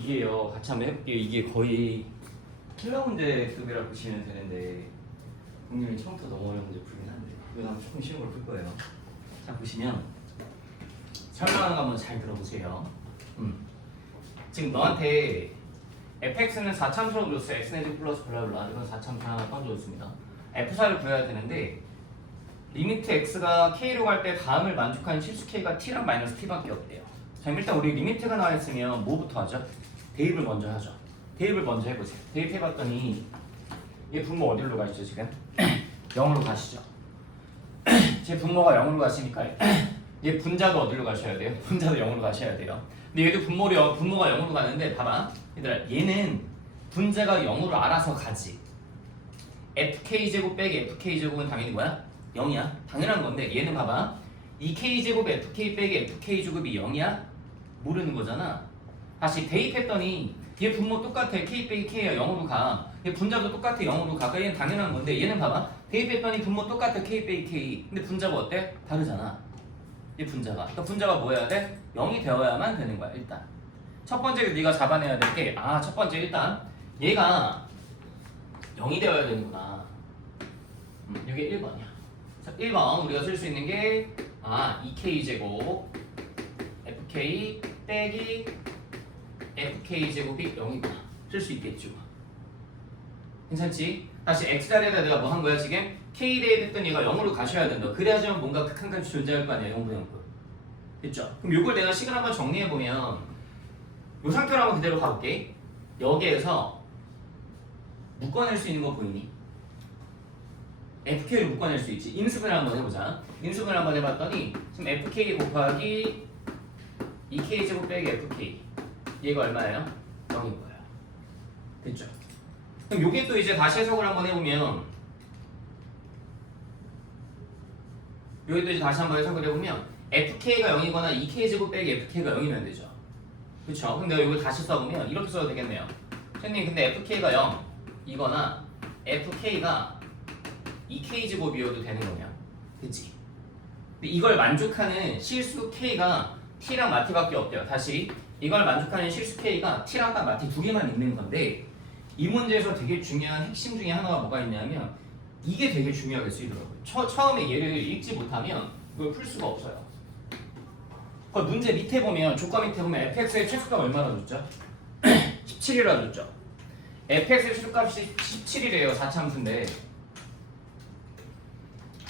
이게요, 같이 한번 해볼게요. 이게 거의 킬러 문제급이라고 보시면 되는데 분명히 처음부터 너무 어려운 문제 풀긴 한데 이거 한번 조금 쉬운 걸 풀 거예요. 자, 보시면 설명하는 거 한번 잘 들어보세요. 지금 너한테 fx는 4참수라고 줬어요. x 내지 플러스 블라블라. 이건 4참수 하나 꺼줘줬습니다. f4를 구해야 되는데 리미트 x가 k로 갈 때 다음을 만족하는 실수 k가 t랑 마이너스 t밖에 없대요. 자, 일단 우리 리미트가 나와 있으면 뭐부터 하죠? 대입을 먼저 하죠. 대입을 먼저 해보세요. 대입해봤더니 얘 분모 어디로 가시죠 지금? 0으로 가시죠. 제 분모가 0으로 가시니까 얘 분자도 어디로 가셔야 돼요? 분자도 0으로 가셔야 돼요. 근데 얘도 분모가 0으로 가는데 봐봐 얘들아, 얘는 분자가 0으로 알아서 가지. fk제곱 빼기 fk제곱은 당연히 뭐야? 0이야. 당연한 건데 얘는 봐봐 2k제곱 fk 빼기 fk제곱이 0이야? 모르는 거잖아. 다시 대입했더니 얘 분모 똑같아. k 빼기 k야 0으로 가. 얘 분자도 똑같아 0으로 가. 그러니까 얘는 당연한 건데 얘는 봐봐 대입했더니 분모 똑같아 k 빼기 k. 근데 분자가 어때? 다르잖아. 얘 분자가. 그러니까 분자가 뭐 해야 돼? 0이 되어야만 되는 거야 일단. 첫 번째 네가 잡아내야 될 게 첫 번째 일단 얘가 0이 되어야 되는구나. 이게 1번이야. 자, 1번 우리가 쓸 수 있는 게 2k제곱 fk 빼기 fk제곱이 0이구나. 쓸 수 있겠죠. 괜찮지? 다시 x자리에다 내가 뭐 한 거야 지금? k 대입했던 얘가 0으로 가셔야 된다. 그래야지만 뭔가 극한값이 존재할 거 아니야. 0분의 0분. 됐죠? 그럼 이걸 내가 식을 한번 정리해보면 이 상태로 한번 그대로 가볼게. 여기에서 묶어낼 수 있는 거 보이니? fk를 묶어낼 수 있지. 인수분해 한번 해보자. 인수분해 한번 해봤더니 지금 fk 곱하기 2k제곱 빼기 fk 얘가 얼마예요? 0인 거예요. 됐죠? 그럼 요게 또 이제 다시 해석을 한번 해보면 요게 또 이제 다시 한번 해석을 해보면 fk가 0이거나 2k제곱 빼기 fk가 0이면 되죠. 그쵸? 그럼 내가 이걸 다시 써보면 이렇게 써도 되겠네요. 선생님 근데 fk가 0 이거나 fk가 2k제곱이어도 되는 거냐? 그치? 근데 이걸 만족하는 실수 k가 t랑 마티밖에 없대요. 다시 이걸 만족하는 실수 k가 t랑 딱 마티 두 개만 있는 건데 이 문제에서 되게 중요한 핵심 중에 하나가 뭐가 있냐면 이게 되게 중요하게 쓰이더라고요. 처음에 얘를 읽지 못하면 이걸 풀 수가 없어요. 그 문제 밑에 보면 조건 밑에 보면 fx의 최소값 얼마나 줬죠? 17이라 줬죠. fx의 최소값이 17이래요. 4참수인데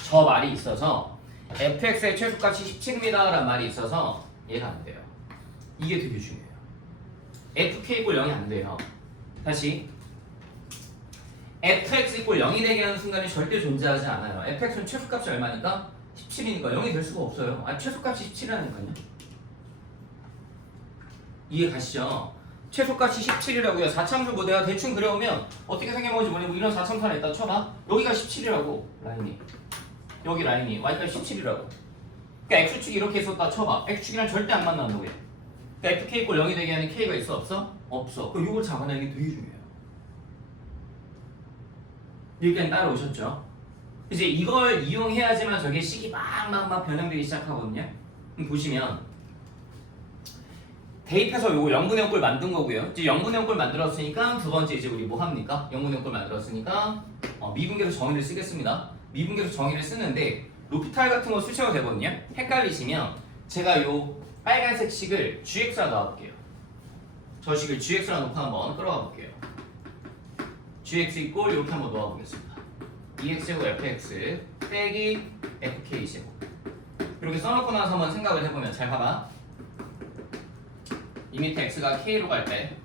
저 말이 있어서 fx의 최소값이 17입니다 라는 말이 있어서 얘가 안 돼요. 이게 되게 중요해요. fk = 0이 안 돼요. 다시 fx = 0이 되게 하는 순간이 절대 존재하지 않아요. fx는 최소값이 얼마니까? 17이니까 0이 될 수가 없어요. 최소값이 17이라니까요. 이해 가시죠? 최소값이 17이라고요. 4참수 뭐 내가 대충 그려오면 어떻게 생겨먹는지 모르겠고 이런 4참수 하나 있다 쳐봐. 여기가 17이라고 라인이. 여기 라인이 y값이 17이라고. 그러니까 x축이 이렇게 있었다 쳐봐. x축이랑 절대 안 만나는 거예요. 그러니까 fk = 0이 되게 하는 k가 있어 없어? 없어. 그럼 이걸 잡아내는 게 되게 중요해요. 여기까지 따라오셨죠? 이제 이걸 이용해야지만 저게 식이 막 변형되기 시작하거든요. 그럼 보시면 대입해서 요거 0분의 0꼴 만든 거고요. 이제 0분의 0꼴 만들었으니까 두 번째 이제 우리 뭐 합니까? 0분의 0꼴 만들었으니까 미분계수 정의를 쓰겠습니다. 미분계수 정의를 쓰는데 로피탈 같은 거 쓰셔도 되거든요. 헷갈리시면 제가 요 빨간색 식을 gx라 넣어볼게요. 저 식을 gx라 놓고 한번 끌어가 볼게요. gx 이렇게 한번 넣어보겠습니다. 2x제곱 fx 빼기 fk제곱 이렇게 써놓고 나서 한번 생각을 해보면 잘 봐봐. 이 밑에 x가 k로 갈 때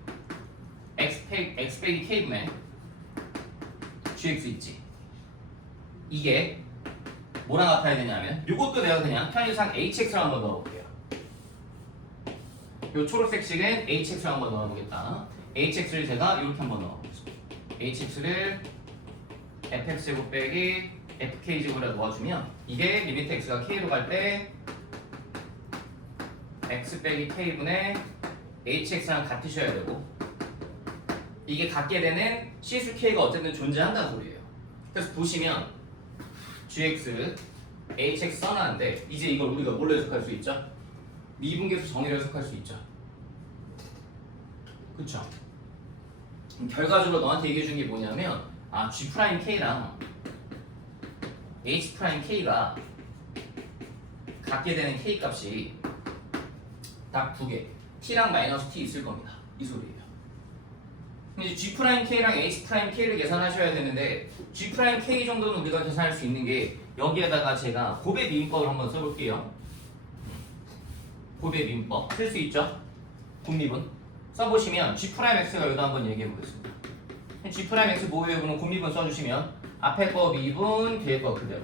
x 빼기 k분의 gx 있지. 이게 뭐랑 같아야 되냐면 이것도 내가 그냥 편의상 hx를 한번 넣어볼게요. 요 초록색 식은 hx를 한번 넣어보겠다. hx를 제가 이렇게 한번 넣어보겠습니다. hx를 fx제곱 빼기 fk제곱에 넣어주면 이게 리미트 x가 k로 갈 때 x 빼기 k분의 hx랑 같으셔야 되고 이게 같게 되는 실수 k가 어쨌든 존재한다는 소리예요. 그래서 보시면 gx, hx 써놨는데 이제 이걸 우리가 뭘로 해석할 수 있죠? 미분계수 정의로 해석할 수 있죠. 그쵸? 결과적으로 너한테 얘기해 준 게 뭐냐면 G'K랑 H'K가 갖게 되는 K 값이 딱 두 개 T랑 마이너스 T 있을 겁니다. 이 소리예요. 이제 G'K랑 H'K를 계산하셔야 되는데 G'K 정도는 우리가 계산할 수 있는 게 여기에다가 제가 곱의 미분법을 한번 써볼게요. 곱의 미분법 쓸 수 있죠? 곱미분 써보시면 G'X가 여기다 한번 얘기해 보겠습니다. G'X 뭐 외우면 곱미분 써주시면 앞에 거 미분 뒤에 거 그대로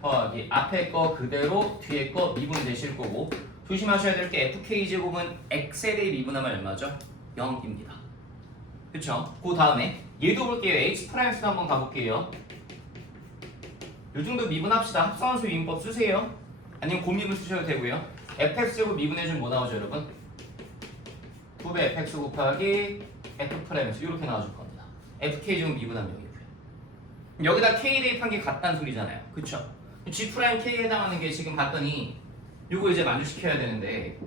더하기 앞에 거 그대로 뒤에 거 미분 되실 거고 조심하셔야 될 게 FK제곱은 X에 대해 미분하면 얼마죠? 0입니다. 그쵸? 그 다음에 얘도 볼게요. H'도 한번 가볼게요. 요 정도 미분합시다. 합성함수 미분법 쓰세요. 아니면 곱미분 쓰셔도 되고요. fx제곱 미분해주면 뭐 나오죠 여러분? 9배 fx 곱하기 f' 이렇게 나와줄 겁니다. fk제곱 미분하면 여기고요. 여기다 k 대입한 게 같다는 소리잖아요. 그쵸? G'K에 해당하는 게 지금 봤더니 요거 이제 만족시켜야 되는데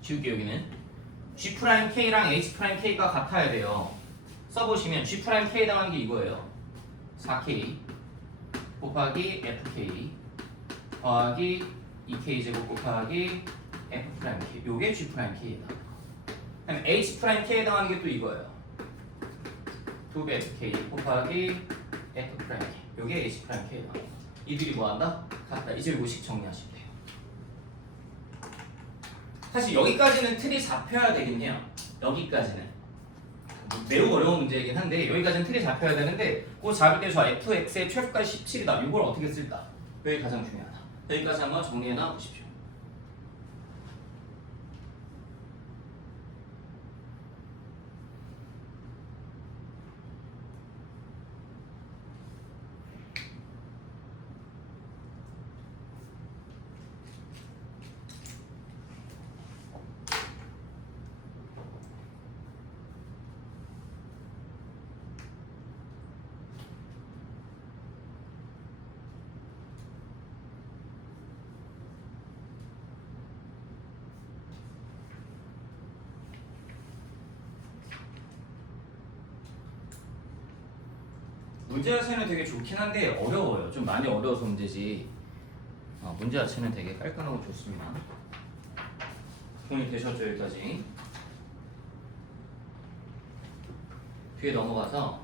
지울게요. 여기는 G'K랑 H'K가 같아야 돼요. 써보시면 G'K에 해당하는 게 이거예요. 4k 곱하기 fk 더하기 2k제곱 곱하기 f'k 요게 G'K에 해당해요. 그다음에 H'K에 해당하는 게 또 이거예요. 2배 fk 곱하기 f'k 요게 H'K에 해당해요. 이들이 뭐한다? 같다. 이제 요거식 정리하시면 돼요. 사실 여기까지는 틀이 잡혀야 되긴 해요. 여기까지는 매우 어려운 문제이긴 한데 여기까지는 틀이 잡혀야 되는데 그거 잡을 때 저 fx의 최소값이 17이다. 이걸 어떻게 쓸까? 그게 가장 중요하다. 여기까지 한번 정리해놔 보십시오. 문제 자체는 되게 좋긴 한데 어려워요. 좀 많이 어려워서 문제지. 문제 자체는 되게 깔끔하고 좋습니다. 동의 되셨죠 여기까지? 뒤에 넘어가서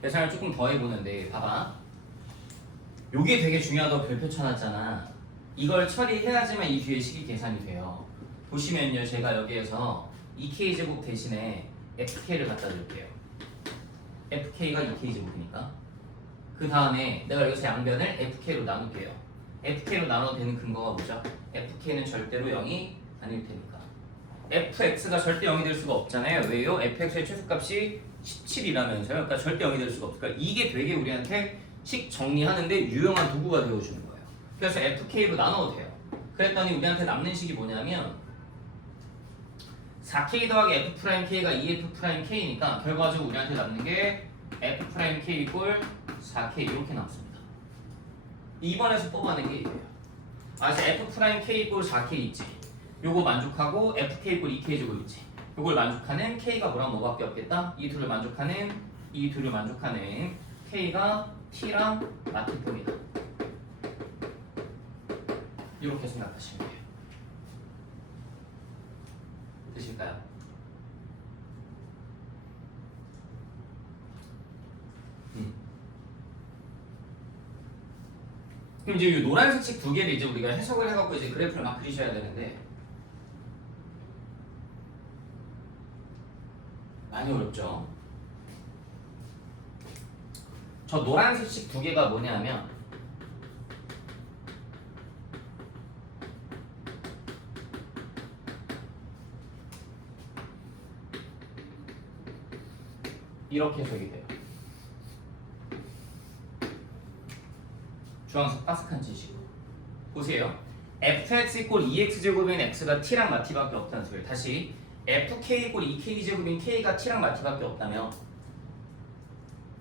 계산을 조금 더 해보는데 봐봐. 요게 되게 중요하다고 별표 쳐놨잖아. 이걸 처리해야지만 이 뒤에 식이 계산이 돼요. 보시면요 제가 여기에서 2k제곱 대신에 fk를 갖다 줄게요. fk가 2k제곱이니까 그 다음에 내가 여기서 양변을 fk로 나눌게요. fk로 나눠도 되는 근거가 뭐죠? fk는 절대로 0이 아닐 테니까 fx가 절대 0이 될 수가 없잖아요. 왜요? fx의 최소값이 17이라면서요. 그러니까 절대 0이 될 수가 없으니까 이게 되게 우리한테 식 정리하는데 유용한 도구가 되어주는 거예요. 그래서 fk로 나눠도 돼요. 그랬더니 우리한테 남는 식이 뭐냐면 4k 더하기 f'k가 2f'k니까 결과적으로 우리한테 남는 게 f'k 이꼴 4k 이렇게 남습니다. 2번에서 뽑아낸 게 이거예요. 그래서 f'k 이꼴 4k 있지. 요거 만족하고 fk 이꼴 2k 제곱 있지. 요걸 만족하는 k가 뭐랑 뭐밖에 없겠다? 이 둘을 만족하는 k가 t랑 같을 겁니다. 이렇게 생각하시면 돼요. 되실까요? 그럼 이제 이 노란색 책 두 개를 이제 우리가 해석을 해갖고 이제 그래프를 막 그리셔야 되는데 많이 어렵죠? 저 노란색 책 두 개가 뭐냐면 이렇게 해석이 돼요. 주황색 바삭한 지식으로 보세요. fx 이꼴 2x제곱인 x가 t랑 마티밖에 없다는 소리예요. 다시 fk 이꼴 2k제곱인 k가 t랑 마티밖에 없다며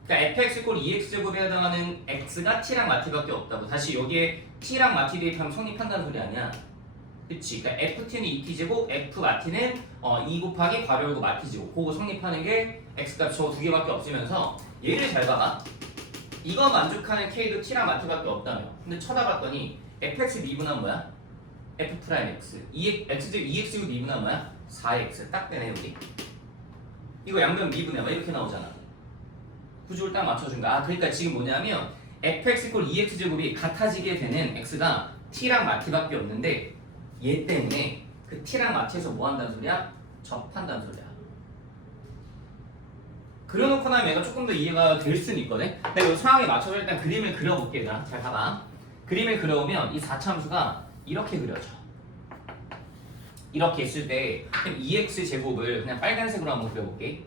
그러니까 fx 이꼴 2x제곱에 해당하는 x가 t랑 마티밖에 없다고. 다시 여기에 t랑 마티 대입하면 성립한다는 소리 아니야. 그치? 그러니까 ft는 2t제곱, f 마t는 2 곱하기 괄호열고 마t제곱. 그거 성립하는 게 x값 저 두 개밖에 없으면서 얘를 잘 봐봐. 이거 만족하는 k도 t랑 마t밖에 없다며. 근데 쳐다봤더니 fx 미분한 뭐야? f 프라임 x. x제곱 2x제곱 미분한 뭐야? 4x. 딱 되네 여기. 이거 양변 미분해. 막 이렇게 나오잖아. 구조를 딱 맞춰준 거야. 아, 그러니까 지금 뭐냐면 fx 이퀄 2x제곱이 같아지게 되는 x가 t랑 마t밖에 없는데 얘 때문에 그 t랑 마t에서 뭐 한다는 소리야? 접한다는 소리야. 그려놓고 나면 얘가 조금 더 이해가 될 수는 있거든. 내가 이 상황에 맞춰서 일단 그림을 그려볼게. 얘들아. 잘 봐봐. 그림을 그려오면 이 4참수가 이렇게 그려져. 이렇게 있을 때 그럼 2x제곱을 그냥 빨간색으로 한번 그려볼게.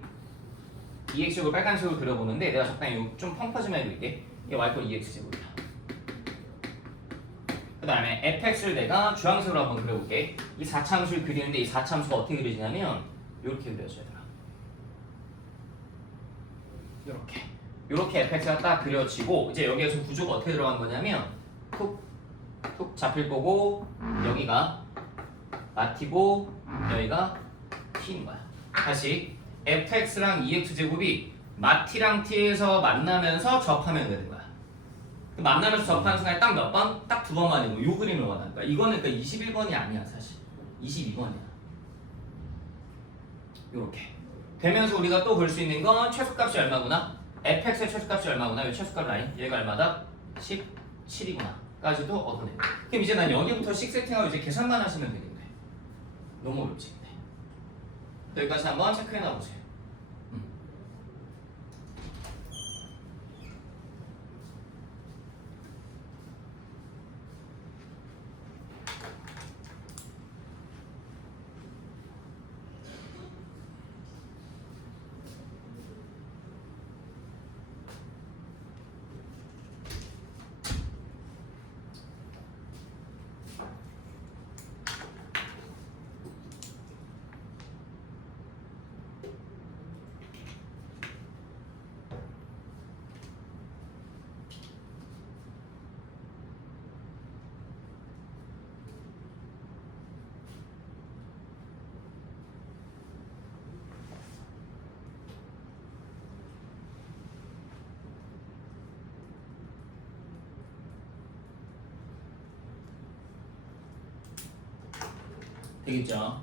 2x제곱을 빨간색으로 그려보는데 내가 적당히 좀 펑퍼짐하게 그릴게. 이게 y 이퀄 2x제곱이야. 그 다음에 fx를 내가 주황색으로 한번 그려볼게. 이 4참수를 그리는데 이 4참수가 어떻게 그려지냐면 이렇게 그려져야 돼. 이렇게 fx가 딱 그려지고 이제 여기에서 구조가 어떻게 들어간 거냐면 툭 잡힐 거고 여기가 마t고 여기가 t인 거야. 다시 fx랑 2x제곱이 마t랑 t에서 만나면서 접하면 되는 거야. 만나면서 접하는 순간에 딱 몇 번? 딱 두 번만 되고 요 그림을 원하는 거야. 이거는 그러니까 21번이 아니야 사실. 22번이야. 요렇게 되면서 우리가 또 볼 수 있는 건 최소값이 얼마구나? fx의 최소값이 얼마구나? 이 최소값 라인 얘가 얼마다? 17이구나 까지도 얻어내. 그럼 이제 난 여기부터 식 세팅하고 이제 계산만 하시면 되겠네. 너무 어렵지. 여기까지 한번 체크해 놔보세요. 되겠죠?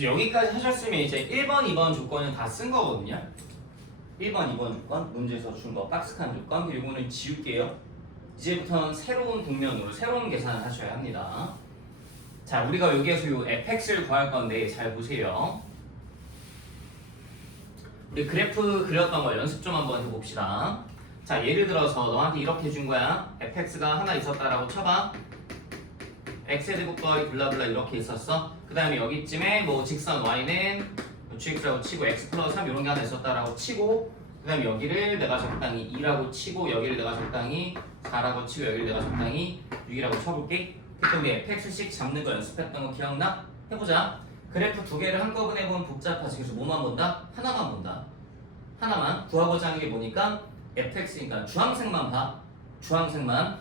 여기까지 하셨으면 이제 1번, 2번 조건은 다 쓴 거거든요. 1번, 2번 조건, 문제에서 준 거 박스칸 조건, 그리고는 지울게요. 이제부터는 새로운 국면으로 새로운 계산을 하셔야 합니다. 자, 우리가 여기에서 요 fx를 구할 건데 잘 보세요. 우리 그래프 그렸던 거 연습 좀 한번 해봅시다. 자, 예를 들어서 너한테 이렇게 준 거야. fx가 하나 있었다라고 쳐봐. x제곱 더하기 블라블라 이렇게 있었어. 그 다음에 여기쯤에 뭐 직선 y는 gx라고 치고 x 플러스 3 이런 게 하나 있었다라고 치고, 그 다음에 여기를 내가 적당히 2라고 치고, 여기를 내가 적당히 4라고 치고, 여기를 내가 적당히 6이라고 쳐볼게. 그때 우리 fx씩 잡는 거 연습했던 거 기억나? 해보자. 그래프 두 개를 한꺼번에 보면 복잡하지. 그래서 뭐만 본다? 하나만 본다. 하나만. 구하고자 하는 게 뭐니까 fx니까 주황색만 봐. 주황색만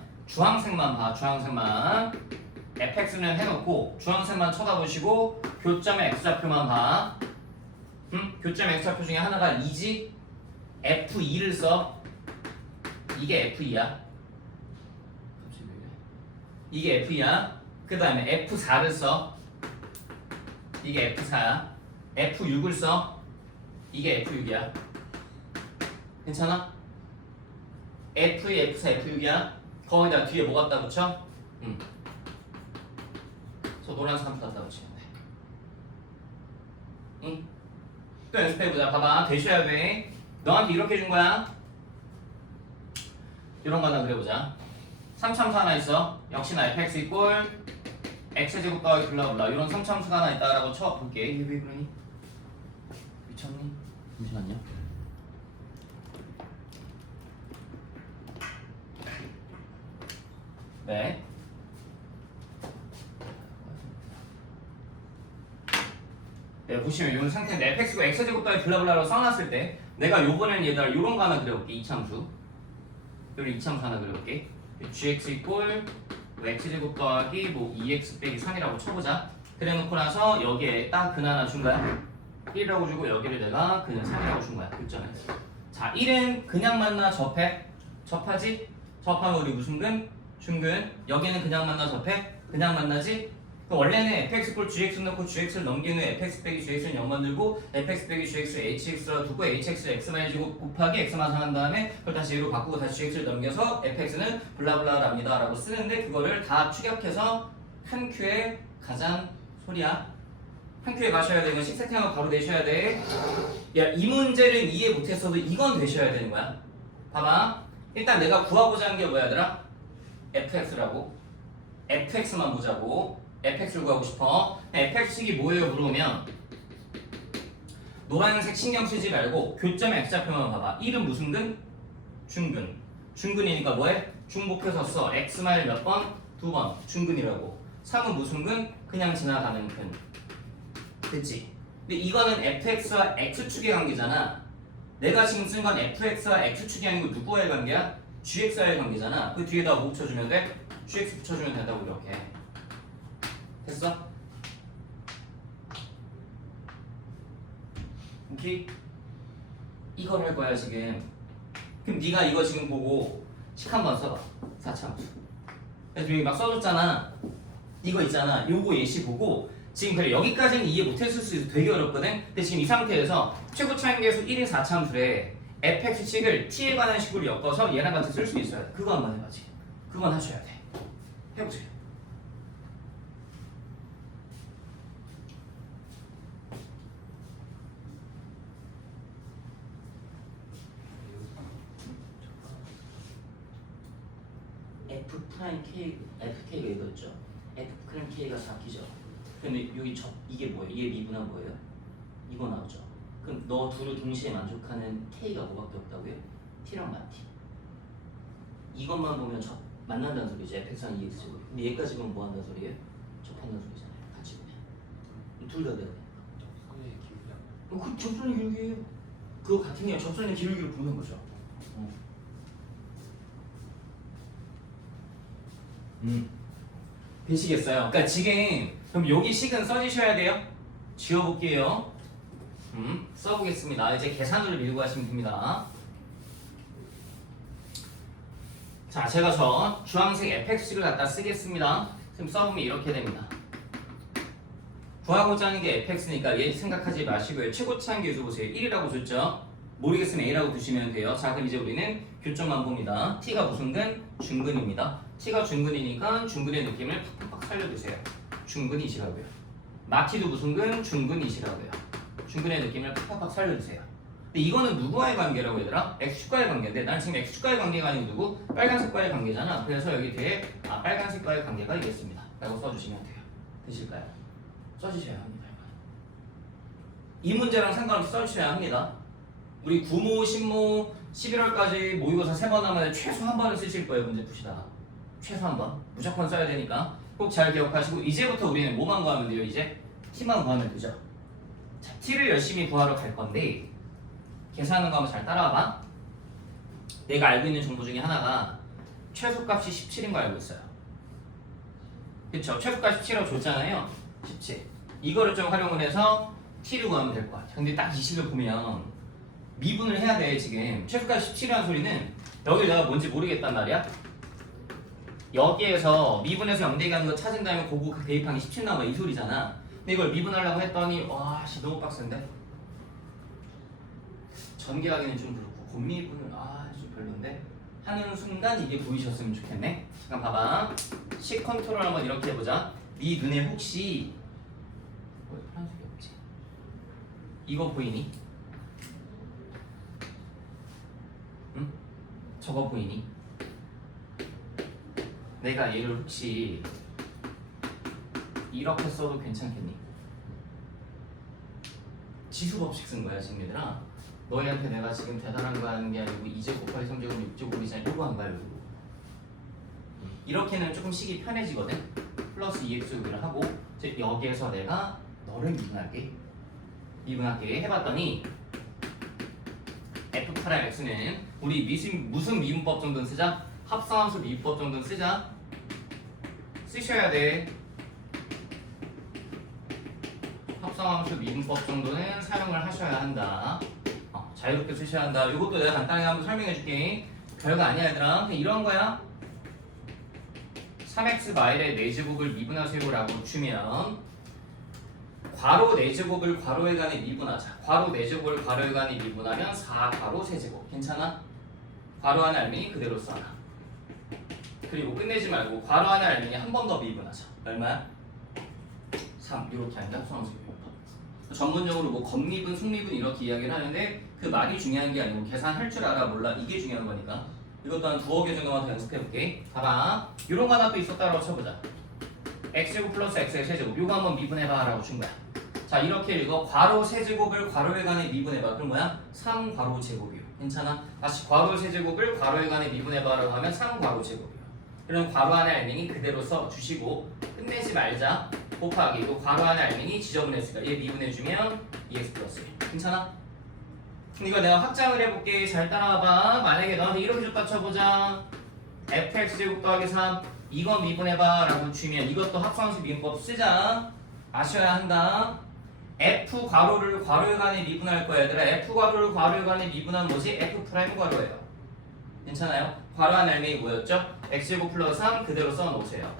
봐. 주황색만. fx는 해놓고 주황색만 쳐다보시고 교점의 x좌표만 봐. 교점 x좌표 중에 하나가 2지? f2를 써. 이게 f2야. 이게 f야. 그 다음에 f4를 써. 이게 f4야. f6을 써. 이게 f6이야. 괜찮아? f2, f4, f6이야. 거기다 뒤에 뭐 갖다 붙여? 저 노란색 한번 갖다 붙이면 돼. 응? 또 연습해보자. 봐봐. 되셔야 돼. 너한테 이렇게 준 거야. 이런 거 하나 그려보자. 3참수 하나 있어. 역시나 fx 이꼴 x제곱 더하기 블라블라 이런 3참수가 하나 있다라고 쳐볼게. 이게 왜 그러니? 미쳤니? 잠시만요. 네. 네, 보시면 이 상태인데 fx가 x제곱 더하기 블라블라로 써놨을 때 내가 요번에는 얘들아 요런 거 하나 그려볼게. 이참수. 여기 이참수 하나 그려볼게. gx 이꼴 x제곱 더하기 뭐 2x 빼기 3이라고 쳐보자. 그래놓고 나서 여기에 딱 근 하나 준 거야. 1이라고 주고 여기를 내가 그는 3이라고 준 거야. 교점에. 자, 1은 그냥 만나 접해. 접하지? 접하면 우리 무슨 근? 중근. 여기는 그냥 만나 접해. 그냥 만나지? 그럼 원래는 fx 꼴 gx 넣고 gx를 넘긴 후에 fx 빼기 gx는 0 만들고 fx 빼기 gx를 hx로 두고 hx를 x만 해주고 곱하기 x만 한 다음에 그걸 다시 얘로 바꾸고 다시 gx를 넘겨서 fx는 블라블라랍니다 라고 쓰는데 그거를 다 축약해서 한 큐에 가장 소리야. 한 큐에 가셔야 되는 식세팅하고 바로 내셔야 돼. 야, 이 문제를 이해 못했어도 이건 되셔야 되는 거야. 봐봐. 일단 내가 구하고자 하는 게 뭐야 얘들아? fx라고. fx만 보자고. fx를 구하고 싶어. fx식이 뭐예요? 물어보면 노란색 신경 쓰지 말고 교점의 x좌표만 봐봐. 1은 무슨 근? 중근. 중근이니까 뭐해? 중복해서 써. x마일 몇 번? 2번. 중근이라고. 3은 무슨 근? 그냥 지나가는 근. 됐지? 근데 이거는 fx와 x축의 관계잖아. 내가 지금 쓴 건 fx와 x축이 아니고 누구와의 관계야? gx와의 관계잖아. 그 뒤에다 뭐 붙여주면 돼? gx 붙여주면 된다고 이렇게. 됐어? 오케이? 이걸 할 거야 지금. 그럼 네가 이거 지금 보고 식 한번 써봐. 4차함수. 그래서 여기 막 써줬잖아. 이거 있잖아. 요거 예시 보고 지금 그래 여기까지는 이해 못했을 수 있어. 되게 어렵거든. 근데 지금 이 상태에서 최고 차항계수 1인 4차함수래 fx식을 t에 관한 식으로 엮어서 얘랑 같이 쓸 수 있어야 돼. 그거 한번 해봐 지금. 그건 하셔야 돼. 해보세요. FK가 이거였죠. F'K가 4키죠. 근데 여기 이게 뭐예요? 이게 미분한 거예요? 이거 나오죠. 그럼 너 둘을 동시에 만족하는 K가 뭐밖에 없다고요? T랑 마T. 이것만 보면 만난다는 소리죠. Fx랑 EX제곱. 근데 얘까지 보면 뭐 한다는 소리예요? 접한다는 소리잖아요. 같이 보면. 둘 다 돼요. 그 접선의 기울기예요. 그거 같은 게 접선의 기울기를 보는 거죠. 되시겠어요? 그러니까 지금 그럼 여기 식은 써주셔야 돼요. 지워볼게요. 써보겠습니다. 이제 계산으로 밀고 가시면 됩니다. 자, 제가 저 주황색 fx식을 갖다 쓰겠습니다. 지금 써보면 이렇게 됩니다. 구하고자 하는 게 fx니까 얘 생각하지 마시고요. 최고차항 계수 보세요. 1이라고 줬죠? 모르겠으면 a라고 두시면 돼요. 자, 그럼 이제 우리는 교점만 봅니다. t가 무슨 근? 중근입니다. t가 중근이니까 중근의 느낌을 팍팍 살려주세요. 중근이시라고요. 마티도 무슨 근? 중근이시라고요. 중근의 느낌을 팍팍 살려주세요. 근데 이거는 누구와의 관계라고 얘들아? x축과의 관계인데 난 지금 x축과의 관계가 아니고 누구? 빨간색과의 관계잖아. 그래서 여기 뒤에 빨간색과의 관계가 있겠습니다 라고 써주시면 돼요. 되실까요? 써주셔야 합니다. 이 문제랑 상관없이 써주셔야 합니다. 우리 구모, 신모, 11월까지 모의고사 3번 하면 최소 한 번은 쓰실 거예요. 문제 푸시다가 최소 한 번 무조건 써야 되니까 꼭 잘 기억하시고 이제부터 우리는 뭐만 구하면 돼요? 이제 t만 구하면 되죠. 자, t를 열심히 구하러 갈 건데 계산하는 거 한번 잘 따라와봐. 내가 알고 있는 정보 중에 하나가 최소값이 17인 거 알고 있어요. 그쵸? 최소값 17이라고 줬잖아요. 17 이거를 좀 활용을 해서 t를 구하면 될 것 같아요. 근데 딱 이 식을 보면 미분을 해야 돼. 지금 최소값 17이라는 소리는 여기 내가 뭔지 모르겠단 말이야. 여기에서 미분해서 0 가는 거 찾은 다음에 그거 대입한 게 17 나와 이 소리잖아. 근데 이걸 미분하려고 했더니 와 씨 너무 빡센데. 전개하기는 좀 그렇고 곱미분을 좀 별론데 하는 순간 이게 보이셨으면 좋겠네. 잠깐 봐봐. 식 컨트롤 한번 이렇게 해보자. 네 눈에 혹시 파란색이 없지? 이거 보이니? 응? 저거 보이니? 내가 얘를 혹시 이렇게 써도 괜찮겠니? 지수법칙 쓴 거야 지금 얘들아. 너희한테 내가 지금 대단한 거 하는 게 아니고 2제곱 곱하기 3제곱 6제곱이잖아. 이거 한 거야 이거. 이렇게는 조금 식이 편해지거든. 플러스 2x제곱을 하고 이제 여기에서 내가 너를 미분할게 해봤더니 f 프라임 x는 우리 무슨 미분법 정도는 쓰자? 합성함수 미분법 정도는 쓰셔야 돼. 합성함수 미분법 정도는 사용을 하셔야 한다. 자유롭게 쓰셔야 한다. 이것도 내가 간단하게 한번 설명해 줄게. 별거 아니야 얘들아. 그냥 이런 거야. 3x 마일의 4제곱을 미분하세요라고 주면 괄호 4제곱을 괄호에 관해 미분하자. 괄호 4제곱을 괄호에 관해 미분하면 4 괄호 세제곱. 괜찮아? 괄호 안에 알맹이 그대로 써놔. 그리고 끝내지 말고 괄호 안에 알맹이 한 번 더 미분하자. 얼마야? 3. 이렇게 하니까 합성함수 미분법. 전문적으로 뭐 겉미분, 속미분 이렇게 이야기를 하는데 그 말이 중요한 게 아니고 계산할 줄 알아 몰라 이게 중요한 거니까. 이것도 한 2개 정도만 더 연습해볼게. 봐봐. 이런 거 하나 또 있었다라고 쳐보자. x제곱 플러스 x의 세제곱. 이거 한번 미분해봐 라고 준 거야. 자 이렇게 읽어. 괄호 세제곱을 괄호에 관해 미분해봐. 그럼 뭐야? 3 괄호 제곱이요. 괜찮아? 다시 괄호 세제곱을 괄호에 관해 미분해봐 라고 하면 3 괄호 제곱이요. 그럼 괄호 안에 알맹이 그대로 써주시고 끝내지 말자. 곱하기 또 괄호 안에 알맹이 지저분했으니까 얘 미분해주면 2x 플러스 1. 괜찮아? 이거 내가 확장을 해볼게. 잘 따라와봐. 만약에 너한테 이렇게 줬다 쳐보자. fx제곱 더하기 3 이거 미분해봐 라고 주면 이것도 합성함수 미분법 쓰자. 아셔야 한다. f 괄호를 괄호에 관해 미분할 거야 얘들아. f 괄호를 괄호에 관해 미분하면 뭐지? f 프라임 괄호예요. 괜찮아요? 괄호 안에 알맹이 뭐였죠? x제곱 플러스 3 그대로 써놓으세요.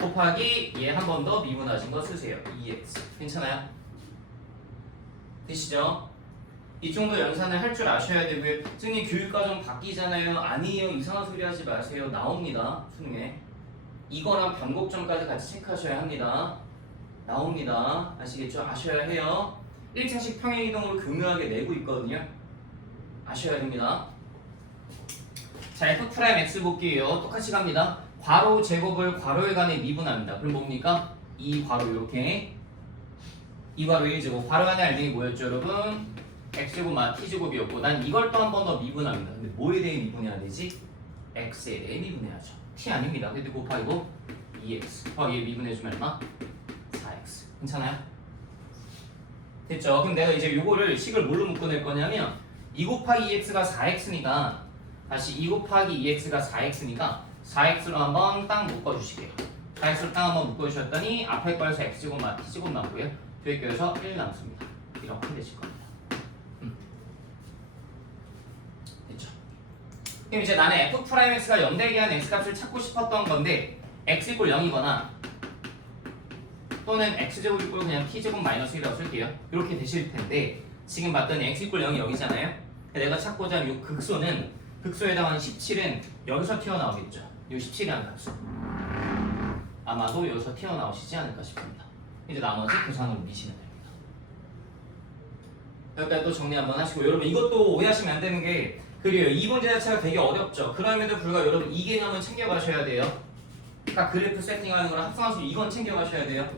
곱하기 얘 한 번 더 미분하신 거 쓰세요. 2x. 괜찮아요? 되시죠? 이 정도 연산을 할 줄 아셔야 되고요. 선생님 교육과정 바뀌잖아요. 아니에요. 이상한 소리 하지 마세요. 나옵니다. 수능에. 이거랑 변곡점까지 같이 체크하셔야 합니다. 나옵니다. 아시겠죠? 아셔야 해요. 1차식 평행이동으로 교묘하게 내고 있거든요. 아셔야 됩니다. 자, f 프라임 x 볼게요. 똑같이 갑니다. 괄호 제곱을 괄호에 관해 미분합니다. 그럼 뭡니까? 이 괄호 이렇게 이 괄호 1제곱 괄호 안에 알맹이 뭐였죠 여러분? x제곱 마 t제곱이었고 난 이걸 또 한 번 더 미분합니다. 근데 뭐에 대해 미분해야 되지? x에 대해 미분해야죠. t 아닙니다. 근데 곱하기고 2x 얘 미분해주면 얼마? 4x. 괜찮아요? 됐죠? 그럼 내가 이제 요거를 식을 뭘로 묶어낼 거냐면 2 곱하기 2x가 4x니까 다시 2 곱하기 2x가 4x니까 4x로 한번 딱 묶어주시게요. 4x로 딱 한번 묶어주셨더니 앞에 거에서 x제곱 마 t제곱 남고요. 뒤에 거에서 1 남습니다. 이렇게 되실 겁니다. 됐죠? 그럼 이제 나는 f 프라임 x가 0되게 한 x값을 찾고 싶었던 건데 x 이꼴 0이거나 또는 x제곱 이꼴 그냥 t제곱 마이너스 1이라고 쓸게요. 이렇게 되실 텐데 지금 봤더니 x 이꼴 0이 여기잖아요. 내가 찾고자 하는 이 극소는 극소에 해당하는 17은 여기서 튀어나오겠죠. 이 17이라는 값은 아마도 여기서 튀어나오시지 않을까 싶습니다. 이제 나머지 계산으로 미시면 됩니다. 여기까지 또 정리 한번 하시고 여러분 이것도 오해하시면 안 되는 게 그래요. 이 문제 자체가 되게 어렵죠. 그럼에도 불구하고 여러분 이 개념은 챙겨가셔야 돼요. 그러니까 그래프 세팅하는 거랑 합성함수 이건 챙겨가셔야 돼요.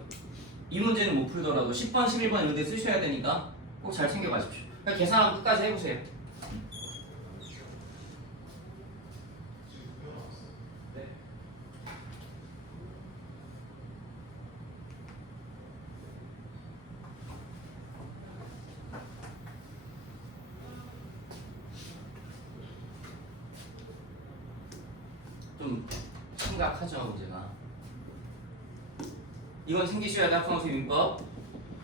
이 문제는 못 풀더라도 10번, 11번 이런 데 쓰셔야 되니까 꼭 잘 챙겨가십시오. 그러니까 계산하고 끝까지 해보세요. 좀 심각하죠 문제가. 이건 챙기셔야 돼. 합성함수 미분법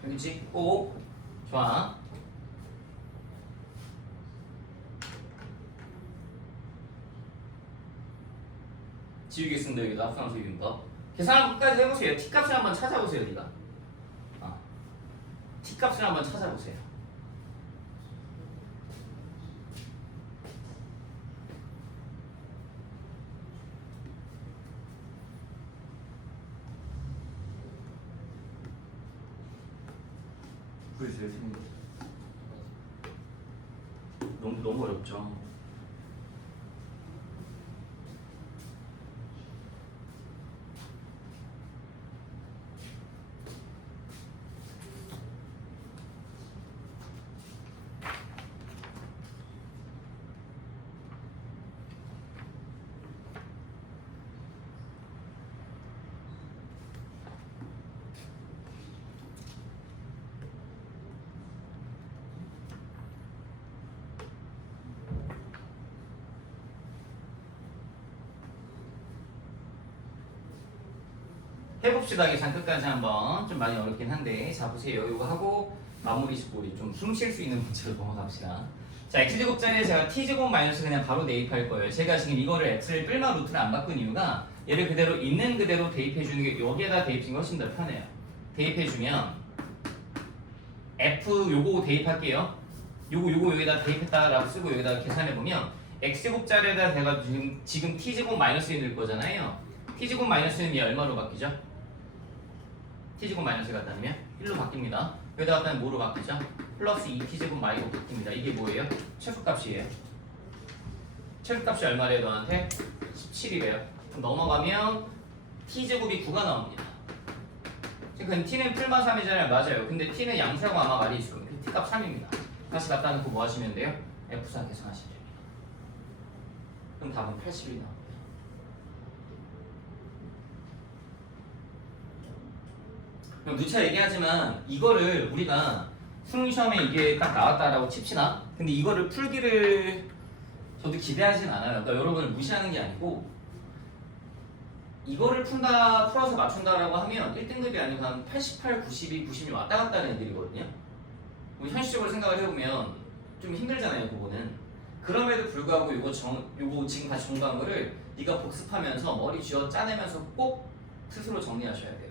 알겠지? 꼭 좋아. 지우겠습니다. 여기도 합성함수 미분법 계산 끝까지 해보세요. t값을 한번 찾아보세요. 네가 t값을 한번 찾아보세요. 보여주세요. 너무 어렵죠. 해봅시다. 계산 끝까지 한번. 좀 많이 어렵긴 한데. 자, 보세요. 이거 하고 마무리 짓고 우리 좀 숨 쉴 수 있는 문제로 넘어갑시다. 자, x제곱자리에 제가 t제곱 마이너스 그냥 바로 대입할 거예요. 제가 지금 이거를 x를 뿔마 루트를 안 바꾼 이유가 얘를 그대로 있는 그대로 대입해 주는 게 여기에다 대입하는 게 훨씬 더 편해요. 대입해 주면 f 요거 대입할게요. 요거 여기다 대입했다라고 쓰고 여기다가 계산해 보면 x제곱자리에다 제가 지금 t제곱 마이너스 1 넣을 거잖아요. t제곱 마이너스 1이 얼마로 바뀌죠? t제곱 마이너스 갖다 놓으면 1로 바뀝니다. 여기다 갖다 놓으면 뭐로 바뀌죠? 플러스 2t제곱 마이너스로 바뀝니다. 이게 뭐예요? 최소값이에요. 최소값이 얼마래요 너한테? 17이래요. 넘어가면 t제곱이 9가 나옵니다. 지금 t는 풀마 3이잖아요. 맞아요. 근데 t는 양수라고 아마 말이 있을 겁니다. t값 3입니다. 다시 갖다 놓고 뭐 하시면 돼요? f4 계산하시면 됩니다. 그럼 답은 80이 나옵니다. 그럼 누차 얘기하지만 이거를 우리가 수능 시험에 이게 딱 나왔다라고 칩시다. 근데 이거를 풀기를 저도 기대하진 않아요. 그러니까 여러분을 무시하는 게 아니고 이거를 풀어서 맞춘다라고 하면 1등급이 아니고 한 88, 92, 96 왔다 갔다 하는 애들이거든요. 우리 현실적으로 생각을 해보면 좀 힘들잖아요, 그거는. 그럼에도 불구하고 요거 지금 다시 정리한 거를 네가 복습하면서 머리 쥐어 짜내면서 꼭 스스로 정리하셔야 돼요.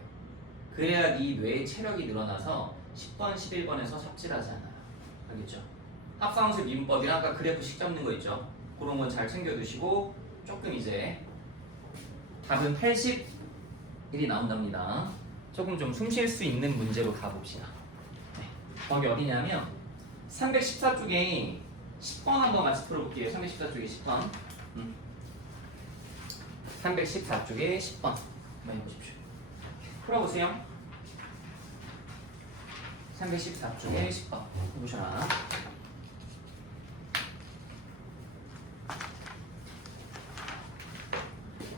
그래야 네 뇌의 체력이 늘어나서 10번, 11번에서 삽질하지 않아요. 알겠죠? 합성함수 미분법이랑 아까 그래프식 잡는 거 있죠? 그런 건 잘 챙겨두시고 조금 이제 답은 81이 나온답니다. 조금 좀 숨 쉴 수 있는 문제로 가봅시다. 네. 거기 어디냐면 314쪽에 10번 한번 같이 풀어볼게요. 314쪽에 10번 314쪽에 10번 한번 해보십시오. 풀어보세요. 314쪽에 10번 해보셔라.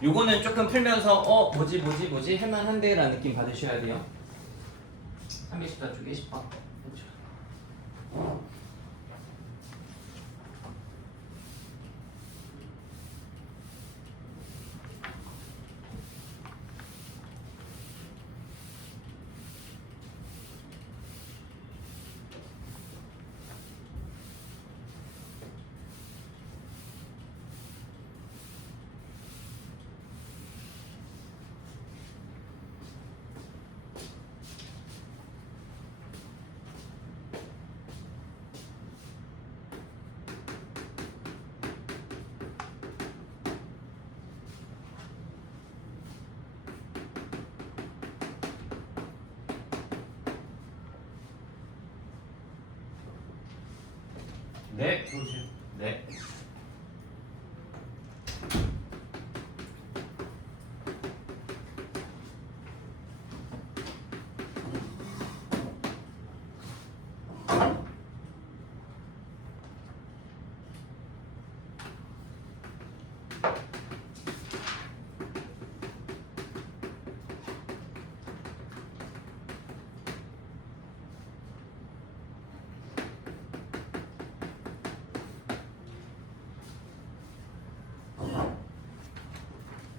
요거는 조금 풀면서 뭐지 할만한데 라는 느낌 받으셔야 돼요. 314쪽에 10번 해보셔라. 네, 들어오세요. 네.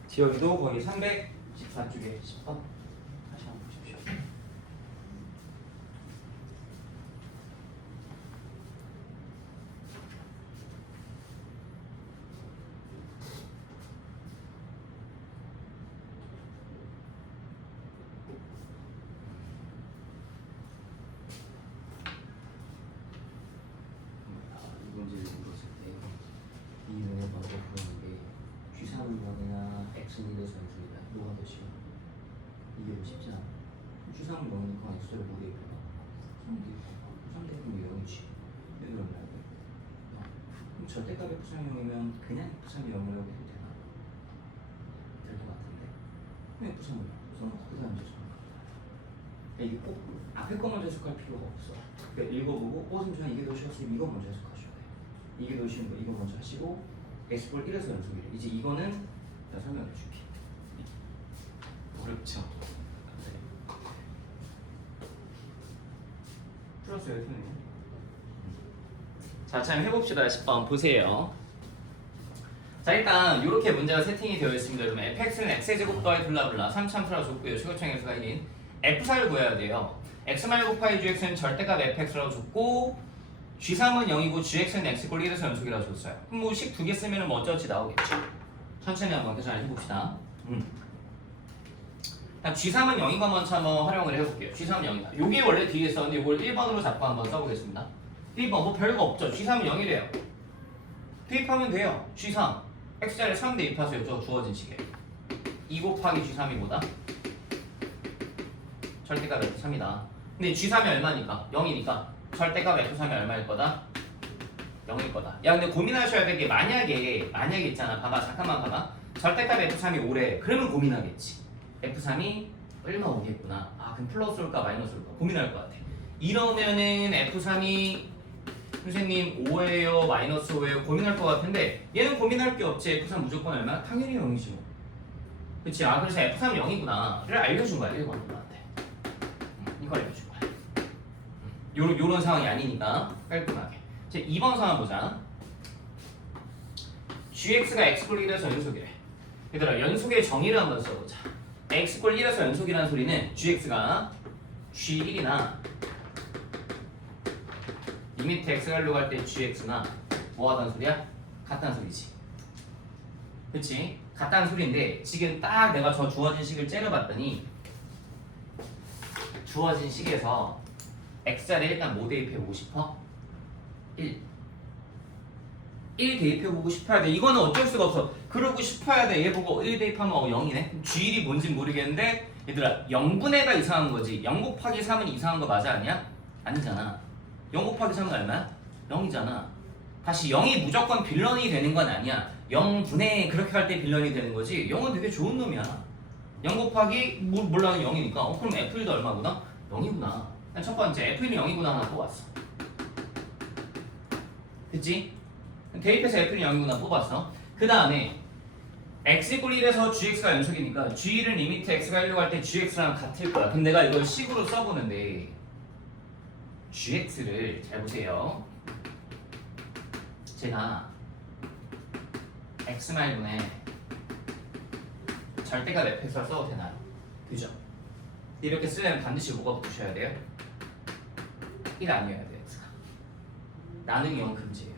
지역도 거의 314쪽에 10번 다시 한번 보십시오. 이 문제를 물었을 때 이 문제 먼저 보는데 G3을 구하느냐 X는 1에서 X이냐 뭐가 더 쉬워? 이게 더 쉽지 않아? G3을 넣으니까 X를 못 대입해봐 3 대입하면 0이지 여기 얼마야 돼? 그럼 절대값의 F3이 0이면 그냥 F3이 0이라고 해도 되나? 될 것 같은데 왜 F3을 넣어? 그 다음 재수할 거야. 이게 꼭 앞에 거 먼저 해석할 필요가 없어. 그러니까 읽어보고 선생님 이게 더 쉬웠으면 이거 먼저 해석하셔야 돼. 이게 더 쉬운 거 이거 먼저 하시고 X볼 1에서 연속이래. 이제 이거는 내가 설명해 줄게. 어렵죠? 풀었어요, 선생님? 자, 참 해봅시다. 10번 보세요. 자 일단 이렇게 문제가 세팅이 되어 있습니다. 그러면 fx는 x제곱 더하기 블라블라 3참수라 줬고요. 최고창 수가 1인 f4를 구해야 돼요. x 말고 파이 gx는 절대값 fx라고 줬고 g3은 0이고 gx는 x 꼴 1에서 연속이라고 줬어요. 그럼 뭐 식 두 개 쓰면 뭐 어쩌지 나오겠죠. 천천히 한번 계산을 해봅시다. G3은 0인 거 먼저 한번 활용을 해볼게요. G3은 0이다. 요게 원래 뒤에 있었는데 이걸 1번으로 잡고 한번 써보겠습니다. 1번 뭐 별거 없죠. G3은 0이래요. 대입하면 돼요. G3 X자리에 3 대입하세요. 저 주어진 식에 2 곱하기 G3이 뭐다? 절대값 F3이다. 근데 G3이 얼마니까? 0이니까 절대값 F3이 얼마일 거다? 0일 거다. 야 근데 고민하셔야 될 게 만약에 있잖아. 봐봐 잠깐만 봐봐. 절대값 F3이 5래. 그러면 고민하겠지. F3이 얼마 오겠구나. 아 그럼 플러스 올까 마이너스 올까 고민할 것 같아. 이러면은 F3이 선생님 5예요 마이너스 5예요 고민할 것 같은데 얘는 고민할 게 없지. F3 무조건 얼마? 당연히 0이지 뭐. 그치? 아 그래서 F3이 0이구나 를 알려준 거야 1번 누나한테. 이거 알려준 거야. 요런 상황이 아니니까 깔끔하게. 이제 2번 상황 보자. gx가 x꼴 1에서 연속이래. 얘들아 연속의 정의를 한번 써보자. x꼴 1에서 연속이라는 소리는 gx가 g1이나 리미트 x가 1로 갈 때 gx나 뭐 하단 소리야? 같다는 소리지. 그치? 같다는 소리인데 지금 딱 내가 저 주어진 식을 째려봤더니 주어진 식에서 x자리에 일단 뭐 대입해보고 싶어? 1 대입해보고 싶어야 돼. 이거는 어쩔 수가 없어. 그러고 싶어야 돼. 얘 보고 1 대입하면 0이네. G1이 뭔진 모르겠는데 얘들아 0분의가 이상한 거지. 0 곱하기 3은 이상한 거 맞아 아니야? 아니잖아. 0 곱하기 3은 얼마야? 0이잖아. 다시 0이 무조건 빌런이 되는 건 아니야. 0분의 그렇게 할 때 빌런이 되는 거지. 0은 되게 좋은 놈이야. 0 곱하기 몰라는 0이니까 그럼 F1도 얼마구나? 0이구나. 첫 번째 F1이 0이구나 하나 뽑았어. 그치? 대입해서 F는 0이구나 뽑았어. 그 다음에 X꼴 1에서 GX가 연속이니까 G1은 리미트 X가 1로 갈 때 GX랑 같을 거야. 그럼 내가 이걸 식으로 써보는데 GX를 잘 보세요. 제가 X말분의 절대값 fx를 써도 되나요? 그죠? 이렇게 쓰려면 반드시 뭐가 붙으셔야 돼요? 1 아니어야 돼요. x가 나누기 0 금지예요.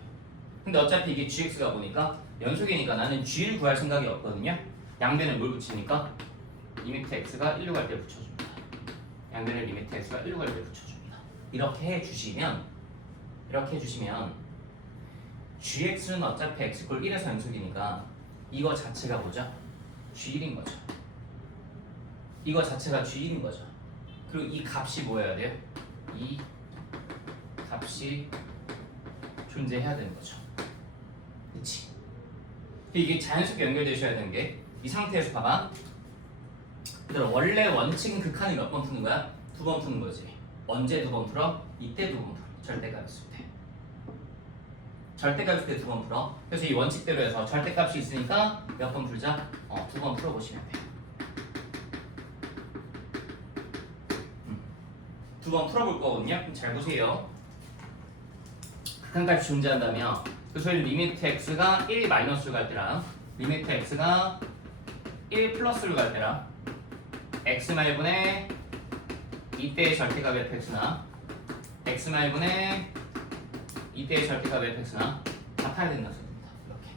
근데 어차피 이게 gx가 보니까 연속이니까 나는 g를 구할 생각이 없거든요. 양변에 뭘 붙이니까 리미트 x가 1로 갈 때 붙여줍니다. 양변에 리미트 x가 1로 갈 때 붙여줍니다. 이렇게 해주시면 gx는 어차피 x꼴 1에서 연속이니까 이거 자체가 뭐죠? g1인 거죠. 이거 자체가 g1인 거죠. 그리고 이 값이 뭐여야 돼요? 이 값이 존재해야 되는 거죠. 그치? 이게 자연스럽게 연결되셔야 되는 게 이 상태에서 봐봐. 얘들아 원래 원칙은 극한이 몇 번 푸는 거야? 2번 푸는 거지. 언제 2번 풀어? 이때 2번 풀어. 절대값일 때. 절대값일 때 2번 풀어. 그래서 이 원칙대로 해서 절대값이 있으니까 몇 번 풀자? 2번 풀어보시면 돼요. 2번 풀어볼 거거든요. 그럼 잘 보세요. 극한값이 존재한다면 그 소리 리미트 x가 1 마이너스로 갈 때랑 리미트 x가 1 플러스로 갈 때랑 x말분의 이때의 절대값 fx나 x말분의 이때의 절대값 fx나 같아야 된다는 소리입니다. 이렇게.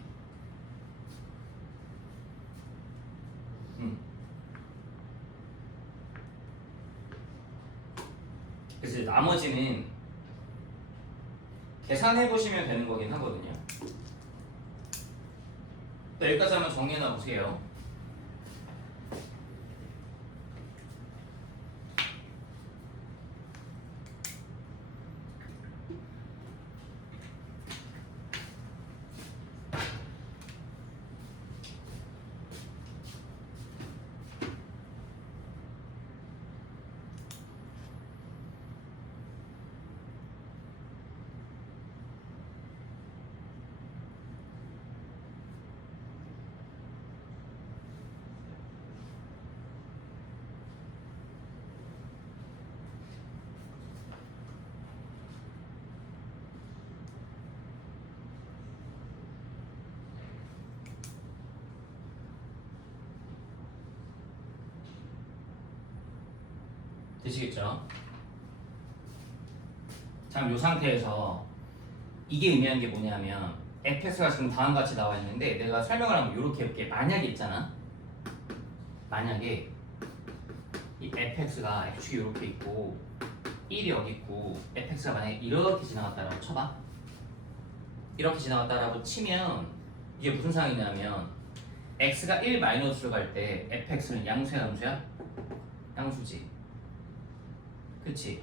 그래서 나머지는 계산해 보시면 되는 거긴 하거든요. 여기까지 한번 정리해놔 보세요. 되시겠죠? 자, 이 상태에서 이게 의미하는 게 뭐냐면 fx가 지금 다음과 같이 나와 있는데 내가 설명을 하면 이렇게 해볼게. 만약에 있잖아. 만약에 이 fx가 x축이 이렇게 있고 1이 여기 있고 fx가 만약에 이렇게 지나갔다라고 쳐봐. 이렇게 지나갔다라고 치면 이게 무슨 상황이냐면 x가 1 마이너스로 갈 때 fx는 양수야 음수야? 양수지. 그치?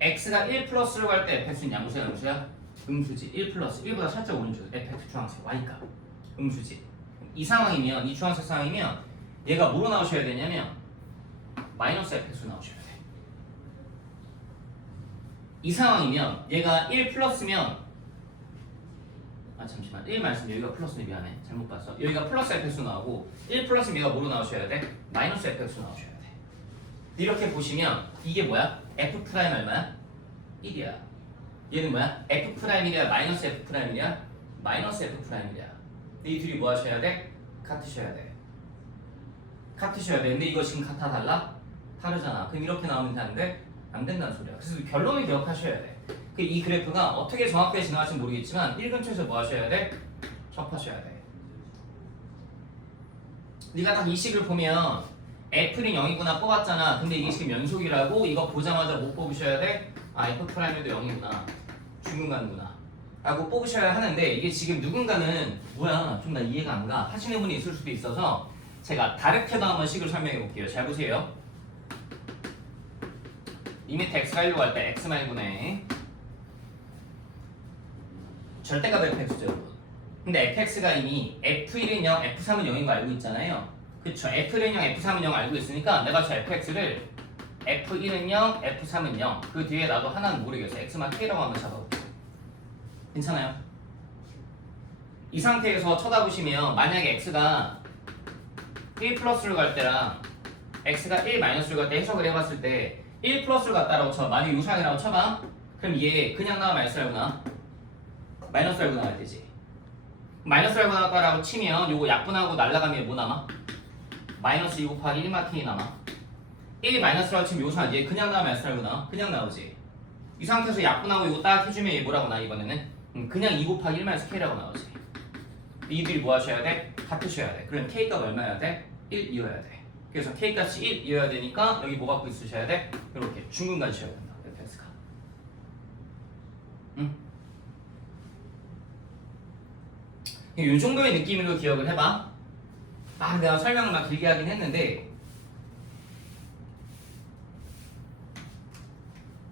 x가 1 플러스로 갈 때 fx는 양수야 음수야? 음수지. 1 플러스 1보다 살짝 오른쪽 fx 주황색 y값 음수지. 이 상황이면 이 주황색 상황이면 얘가 뭐로 나오셔야 되냐면 마이너스 fx로 나오셔야 돼. 이 상황이면 얘가 1 플러스면 잠시만 1 말씀 여기가 플러스네. 미안해 잘못 봤어. 여기가 플러스 fx로 나오고 1 플러스면 얘가 뭐로 나오셔야 돼? 마이너스 fx로 나오셔야 돼. 이렇게 보시면 이게 뭐야? f 프라임 얼마야? 1이야. 얘는 뭐야? f 프라임이랴 마이너스 f 프라임이랴? 마이너스 f 프라임이랴. 이 둘이 뭐 하셔야 돼? 같으셔야 돼. 같으셔야 돼. 근데 이거 지금 같아 달라? 다르잖아. 그럼 이렇게 나오면 되는데 안 된다는 소리야. 그래서 결론을 기억하셔야 돼. 이 그래프가 어떻게 정확하게 지나갈지 모르겠지만 1 근처에서 뭐 하셔야 돼? 접하셔야 돼. 네가 딱 이 식을 보면 f는 0이구나 뽑았잖아. 근데 이게 지금 연속이라고 이거 보자마자 못 뽑으셔야 돼? 아 f 프라임도 0이구나. 중근간구나. 라고 뽑으셔야 하는데 이게 지금 누군가는 뭐야 좀 나 이해가 안 가 하시는 분이 있을 수도 있어서 제가 다르게도 한번 식을 설명해 볼게요. 잘 보세요. 리미트 x가 1로 갈 때 x만분의 절대값 fx죠 여러분. 근데 fx가 이미 f1은 0, f3은 0인 거 알고 있잖아요. 그쵸? f1은 0, f3은 0 알고 있으니까 내가 저 fx를 f1은 0, f3은 0 그 뒤에 나도 하나는 모르겠어. x만 k라고 한번 잡아볼게요. 괜찮아요? 이 상태에서 쳐다보시면 만약에 x가 1 플러스를 갈 때랑 x가 1 마이너스를 갈 때 해석을 해봤을 때 1 플러스를 갔다라고 쳐. 만약에 유상이라고 쳐봐. 그럼 얘 그냥 나와 마이너스 알고 나? 마이너스 알고 나갈 때지. 마이너스 알고 나갈까라고 치면 요거 약분하고 날라가면 뭐 남아? 마이너스 2 곱하기 1마 k 남아. 1 마이너스라고 치면 요상 얘 그냥 나와 마이너스 알고 나? 그냥 나오지. 이 상태에서 약분하고 이거 딱 해주면 얘 뭐라고 나 이번에는? 그냥 2 곱하기 1 마이너스 k라고 나오지. 이들이 뭐 하셔야 돼? 같으셔야 돼. 그럼 k값 얼마여야 돼? 1 이어야 돼. 그래서 k값이 1 이어야 되니까 여기 뭐 갖고 있으셔야 돼? 이렇게 중근 가셔야 된다. fx가. 응? 이 정도의 느낌으로 기억을 해봐. 내가 설명을 막 길게 하긴 했는데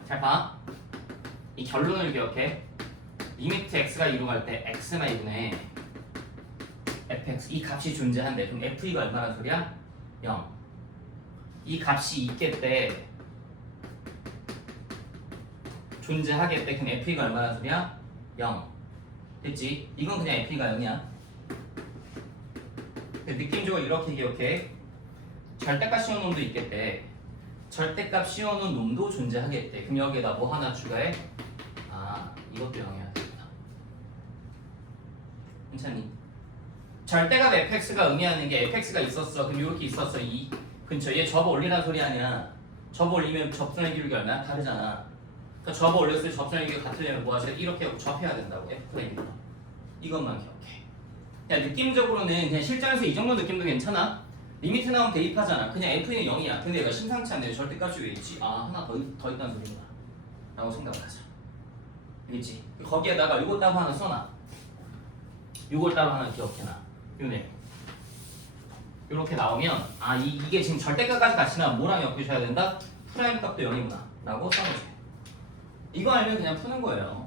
잘 봐. 이 결론을 기억해. 리미트 x가 2로 갈 때 x만 2분의 fx 이 값이 존재한대. 그럼 f2가 얼마나 소리야? 0. 이 값이 있겠대. 존재하겠대. 그럼 f2가 얼마나 소리야? 0. 됐지? 이건 그냥 f가 0이야. 느낌적으로 이렇게 기억해. 절대값 씌워놓은 놈도 있겠대. 절대값 씌워놓은 놈도 존재하겠대. 그럼 여기에다 뭐 하나 추가해? 이것도 0이어야 되구나. 괜찮니? 절대값 fx가 의미하는 게 fx가 있었어. 그럼 이렇게 있었어. 이 근처. 얘 접어 올리라는 소리 아니야. 접어 올리면 접선의 기울기 얼마나 다르잖아. 그러니까 접어 올렸을 때 접선의 기울기가 같으려면 뭐 하셔야 돼? 이렇게 접해야 된다고. f의 기울기. 이것만 기억해. 야, 느낌적으로는 그냥 실전에서 이 정도 느낌도 괜찮아. 리미트 나오면 대입하잖아. 그냥 f는 0이야. 근데 얘가 심상치 않네. 절대값이 왜 있지? 하나 더 있다는 소리구나. 라고 생각을 하자. 알겠지? 거기에다가 요거 따로 하나 써놔. 요걸 따로 하나 기억해놔. 요네. 요렇게 나오면 이게 지금 절대값까지 같이 나면 뭐랑 엮으셔야 된다? 프라임 값도 0이구나. 라고 써보세요. 이거 알면 그냥 푸는 거예요.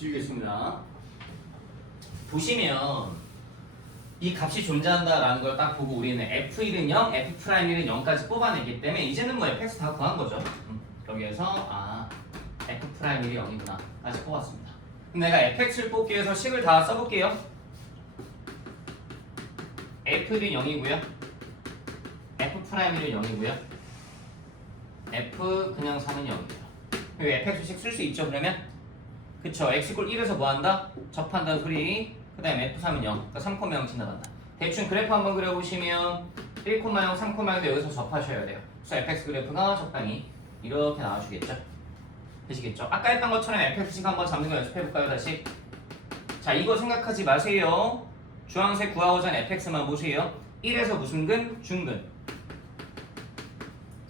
줄이겠습니다. 보시면 이 값이 존재한다라는 걸 딱 보고 우리는 F1은 0, F'1은 0까지 뽑아냈기 때문에 이제는 뭐 fx 다 구한 거죠. 여기에서 F'1이 0이구나 까지 뽑았습니다. 그럼 내가 fx를 뽑기 위해서 식을 다 써볼게요. F1은 0이고요. F'1은 0이고요. F 그냥 3은 0이에요. 여기 fx식 쓸 수 있죠 그러면? 그쵸. x = 1에서 뭐 한다? 접한다는 소리. 그 다음에 F3은 0. 그러니까 3,0 지나간다. 대충 그래프 한번 그려보시면 1,0, 3,0인데 여기서 접하셔야 돼요. 그래서 fx 그래프가 적당히 이렇게 나와주겠죠? 되시겠죠? 아까 했던 것처럼 fx식 한번 잡는 거 연습해볼까요 다시? 자 이거 생각하지 마세요. 주황색 구하고자 하는 fx만 보세요. 1에서 무슨 근? 중근.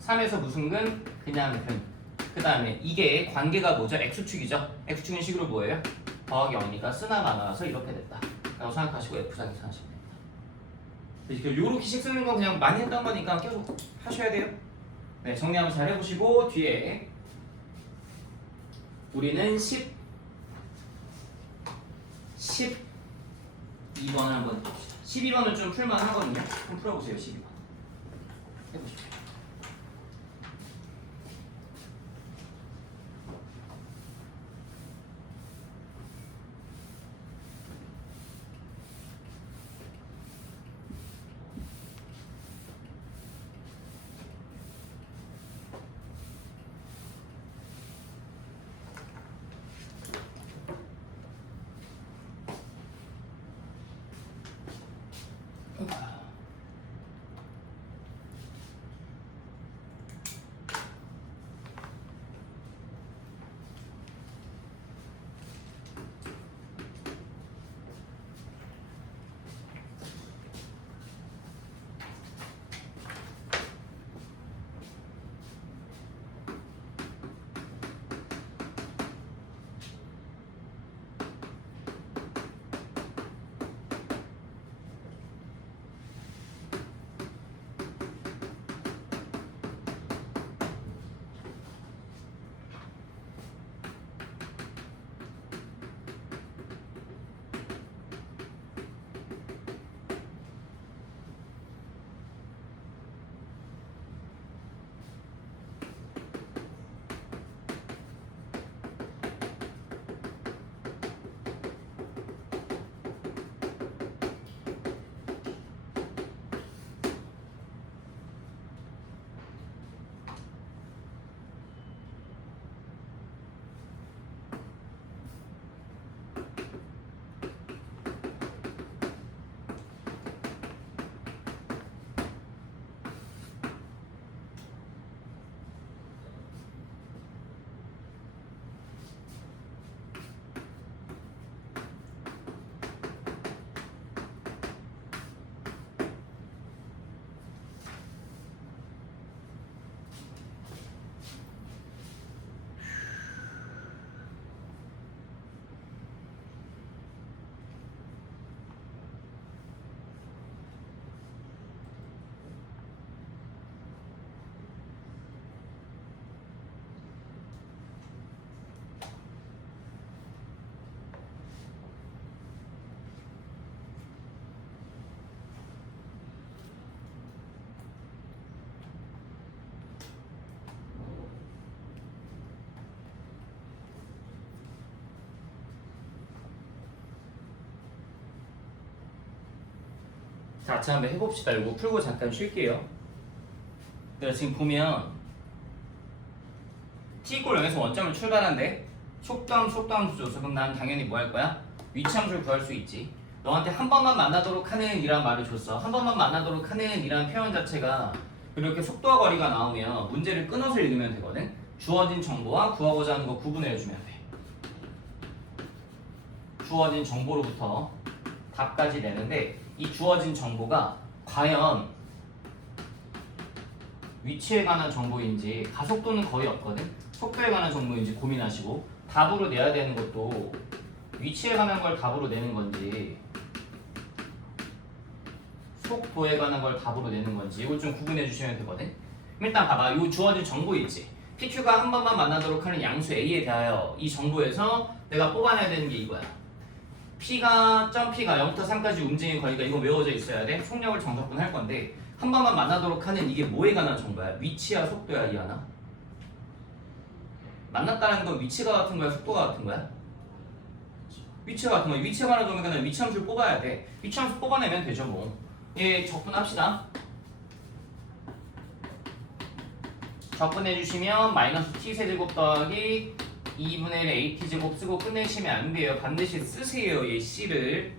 3에서 무슨 근? 그냥 근. 그 다음에 이게 관계가 뭐죠? x축이죠? x축은 식으로 뭐예요? 더하기 0이니까 쓰나 마나라서 이렇게 됐다 라고 생각하시고 F상에서 하시면 됩니다. 요렇게 식 쓰는 건 그냥 많이 했던 거니까 계속 하셔야 돼요. 네, 정리 한번 잘 해보시고 뒤에 우리는 12번을 한번 봅시다. 12번은 좀 풀만 하거든요. 한번 풀어보세요. 12번 해보시죠. 자, 같이 한번 해봅시다. 이거 풀고 잠깐 쉴게요. 내가 지금 보면 t=0에서 원점을 출발한대. 속도함수 줘서 그럼 난 당연히 뭐 할 거야? 위치함수를 구할 수 있지. 너한테 한 번만 만나도록 하는 이란 말을 줬어. 한 번만 만나도록 하는 이란 표현 자체가 이렇게 속도와 거리가 나오면 문제를 끊어서 읽으면 되거든. 주어진 정보와 구하고자 하는 거 구분해주면 돼. 주어진 정보로부터 답까지 내는데 이 주어진 정보가 과연 위치에 관한 정보인지 가속도는 거의 없거든. 속도에 관한 정보인지 고민하시고 답으로 내야 되는 것도 위치에 관한 걸 답으로 내는 건지 속도에 관한 걸 답으로 내는 건지 이걸 좀 구분해 주시면 되거든. 일단 봐봐. 이 주어진 정보 있지. PQ가 한 번만 만나도록 하는 양수 A에 대하여 이 정보에서 내가 뽑아내야 되는 게 이거야. P가 0부터 3까지 움직이는 거리가 이거 외워져 있어야 돼. 속력을 정석분할 건데 한 번만 만나도록 하는 이게 뭐에 관한 정보야? 위치야 속도야 이하나? 만났다는 건 위치가 같은 거야 속도가 같은 거야? 위치가 같은 거야. 위치에 관한 정보니까 위치 함수를 뽑아야 돼. 위치 함수 뽑아내면 되죠 뭐. 예, 적분합시다. 적분해주시면 마이너스 t 세제곱 더하기 2분의 1 at제곱 쓰고 끝내시면 안 돼요. 반드시 쓰세요. 이 c를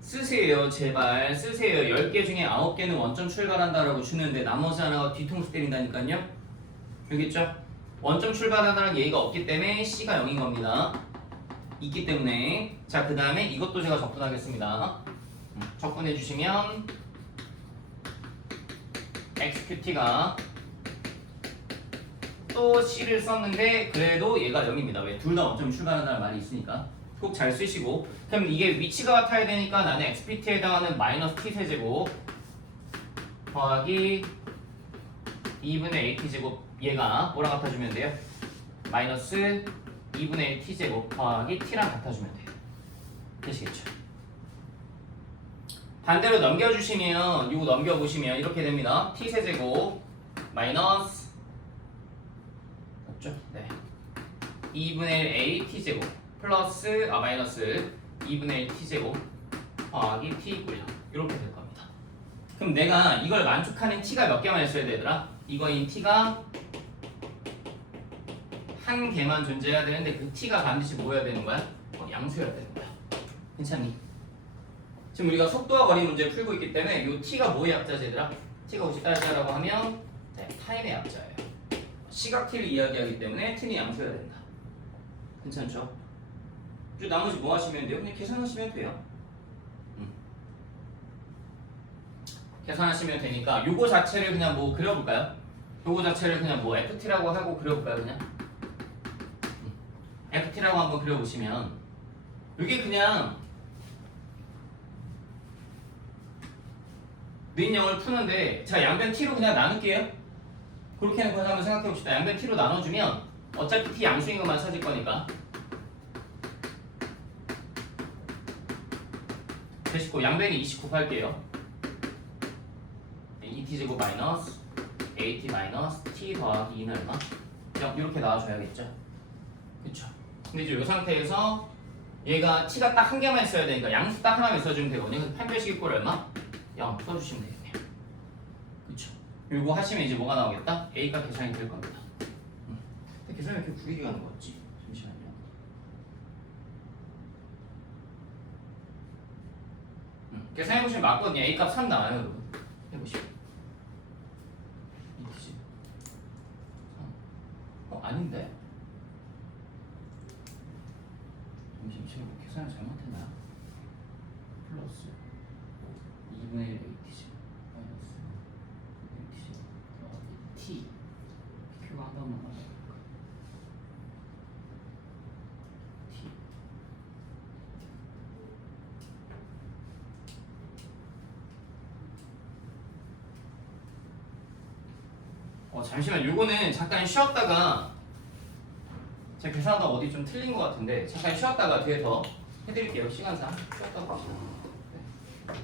쓰세요. 제발 쓰세요. 10개 중에 9개는 원점 출발한다라고 주는데 나머지 하나가 뒤통수 때린다니까요. 알겠죠? 원점 출발한다는 예의가 없기 때문에 c가 0인 겁니다. 있기 때문에 자 그 다음에 이것도 제가 적분하겠습니다. 적분해주시면 xqt가 또 C를 썼는데 그래도 얘가 0입니다. 왜? 둘 다 원점 출발한다는 말이 있으니까 꼭 잘 쓰시고 그럼 이게 위치가 같아야 되니까 나는 XPT에 해당하는 마이너스 T세제곱 더하기 2분의 AT제곱 얘가 뭐랑 같아주면 돼요? 마이너스 2분의 1 T제곱 더하기 T랑 같아주면 돼요. 되시겠죠? 반대로 넘겨주시면 이거 넘겨보시면 이렇게 됩니다. T세제곱 마이너스 네. 2분의 1 a t제곱 플러스 마이너스 2분의 1 t제곱 더하기 t고요. 이렇게 될 겁니다. 그럼 내가 이걸 만족하는 t가 몇 개만 있어야 되더라? 이거인 t가 한 개만 존재해야 되는데 그 t가 반드시 뭐여야 되는 거야? 양수여야 되는 거야. 괜찮니? 지금 우리가 속도와 거리 문제를 풀고 있기 때문에 이 t가 뭐의 약자지 얘들아? t가 50달러라고 하면 네, 타임의 약자예요. 시각 t를 이야기하기 때문에 t는 양수여야 된다. 괜찮죠? 이제 나머지 뭐 하시면 돼요? 그냥 계산하시면 돼요. 계산하시면 되니까 요거 자체를 그냥 뭐 그려볼까요? 요거 자체를 그냥 뭐 ft라고 하고 그려볼까요? 그냥 ft라고 한번 그려보시면 이게 그냥 는0을 푸는데 제가 양변 t로 그냥 나눌게요. 그렇게 한번 생각해 봅시다. 양변 t로 나눠주면 어차피 t 양수인 것만 찾을 거니까 되시고 양변이 29 할게요. 2t제곱 마이너스 at 마이너스 t 더하기 2는 얼마? 이렇게 나와줘야겠죠. 그쵸? 근데 이제 이 상태에서 얘가 t가 딱 한 개만 있어야 되니까 양수 딱 하나만 있어주면 되거든요. 그래서 8배씩 꼴 얼마? 0 써주시면 되겠네요. 그쵸? 요거 하시면 이제 뭐가 나오겠다? A가 계산이 될 겁니다. 근데 계산이 이렇게 구리게 가는 거 같지? 잠시만요. 계산해보시면 맞거든요. A 값 3 나와요, 여러분. 해보시죠. 이지. 아닌데? 잠시만요. 계산을 잘못했나요? 플러스 2분의 1 AT지. T Q가 한 번만 맞아볼까? T 잠시만 요거는 잠깐 쉬었다가 제가 계산하다가 어디 좀 틀린 것 같은데 잠깐 쉬었다가 뒤에 더 해드릴게요. 시간상 쉬었다가 봅시다. 네.